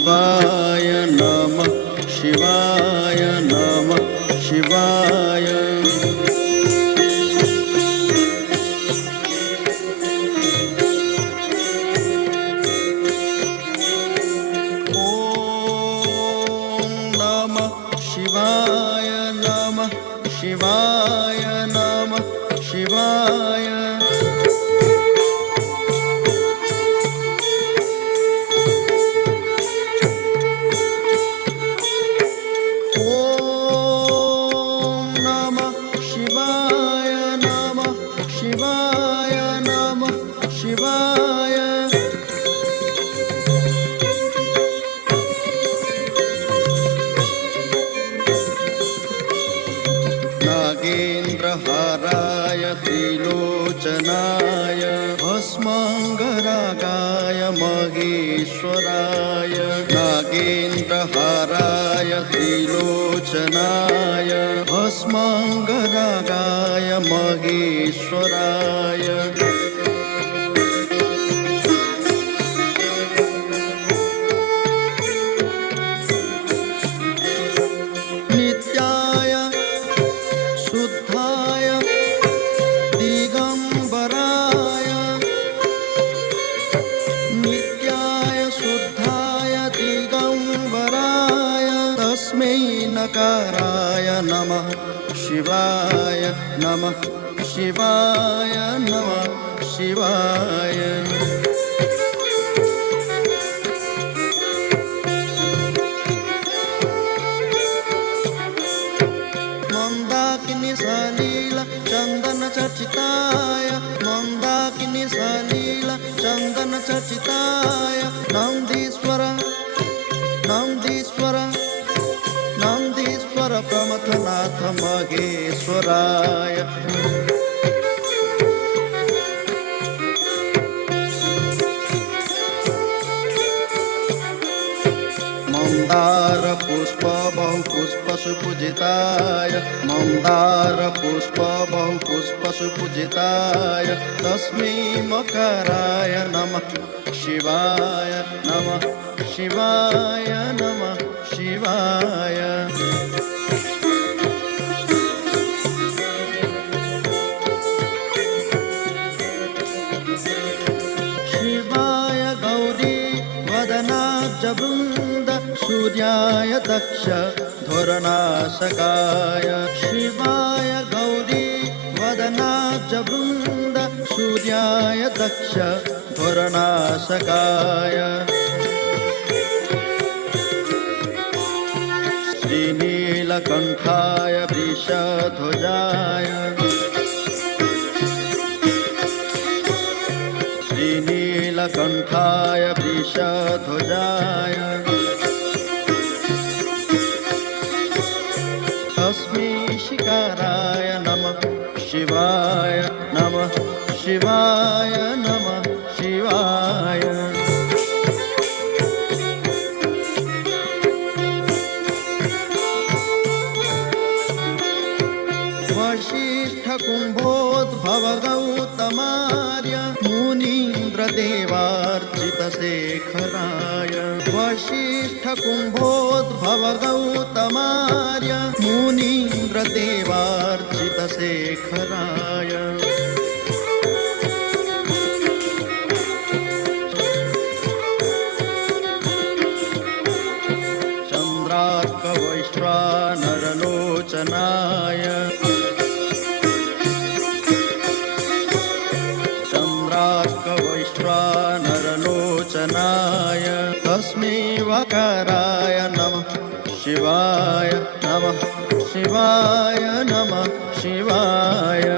शिवाय नमः शिवाय नमः शिवाय शिवाय नमः शिवाय नमः शिवाय ॐ नमः शिवाय नमः शिवाय नमः शिवाय नागेन्द्रहाराय त्रिलोचनाय भस्माङ्गरागाय महेश्वराय नागेन्द्रहाराय त्रिलोचनाय भस्माङ्गरागाय महेश्वराय नित्याय शुद्धाय दिगंबराय नित्याय शुद्धाय दिगंबराय तस्मै नकाराय नमः शिवाय नमः शिवाय नमः शिवाय मंदाकिनी सलीला चंदन चर्चिताय मंदाकिनी सलीला चंदन चर्चिताय नंदीश्वर नंदीश्वर नंदीश्वर प्रमथनाथ महेश्वराय मंदार पुष्प बहु पुष्प सुपूजिताय मंदार पुष्प बहु पुष्प सुपूजिताय तस्मै मकराय नमः शिवाय नमः शिवाय नमः शिवाय शिवाय गौरी वदनाब्ज वृन्द सूर्याय दक्ष धोरणाशकाय शिवाय गौरी वदनाब्ज वृन्द सूर्याय दक्ष धोरणाशकाय श्रीनीलकण्ठाय वृषध्वजाय श्रीनीलकण्ठाय वृषध्वजाय तस्मै शिकाराय नमः शिवाय नमः शिवाय नमः शिवाय वशिष्ठ कुम्भोद्भव गौतमार्य मुनीन्द्रदेवार्चित शेखराय वशिष्ठ कुम्भोद्भव गौतमार्य मुनीन्द्रदेवार्चित शेखराय चन्द्रार्क वैश्वानरलोचनाय चन्द्रार्क वैश्वानरलोचनाय तस्मै वकाराय नमः शिवाय नमः शिवाय नमः शिवाय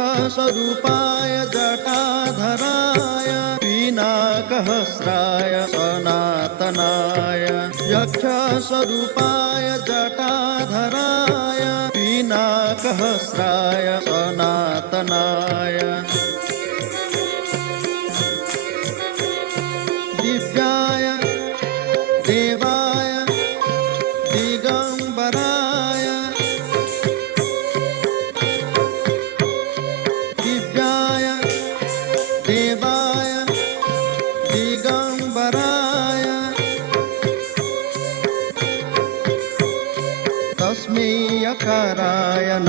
यक्षस्वरूपाय जटाधराय पिनाकहस्राय सनातनाय यक्षस्वरूपाय जटाधराय पिनाकहस्राय सनातनाय दिव्याय देवाय दिगंबराय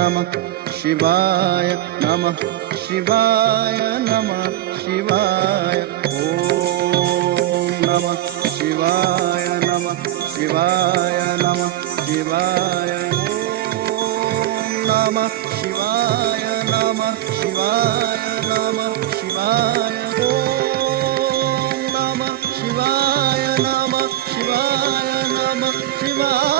नमः शिवाय नमः शिवाय नमः शिवाय ॐ नमः शिवाय नमः शिवाय नमः शिवाय ॐ नमः शिवाय नमः शिवाय नमः शिवाय ॐ नमः शिवाय नमः शिवाय नमः शिवाय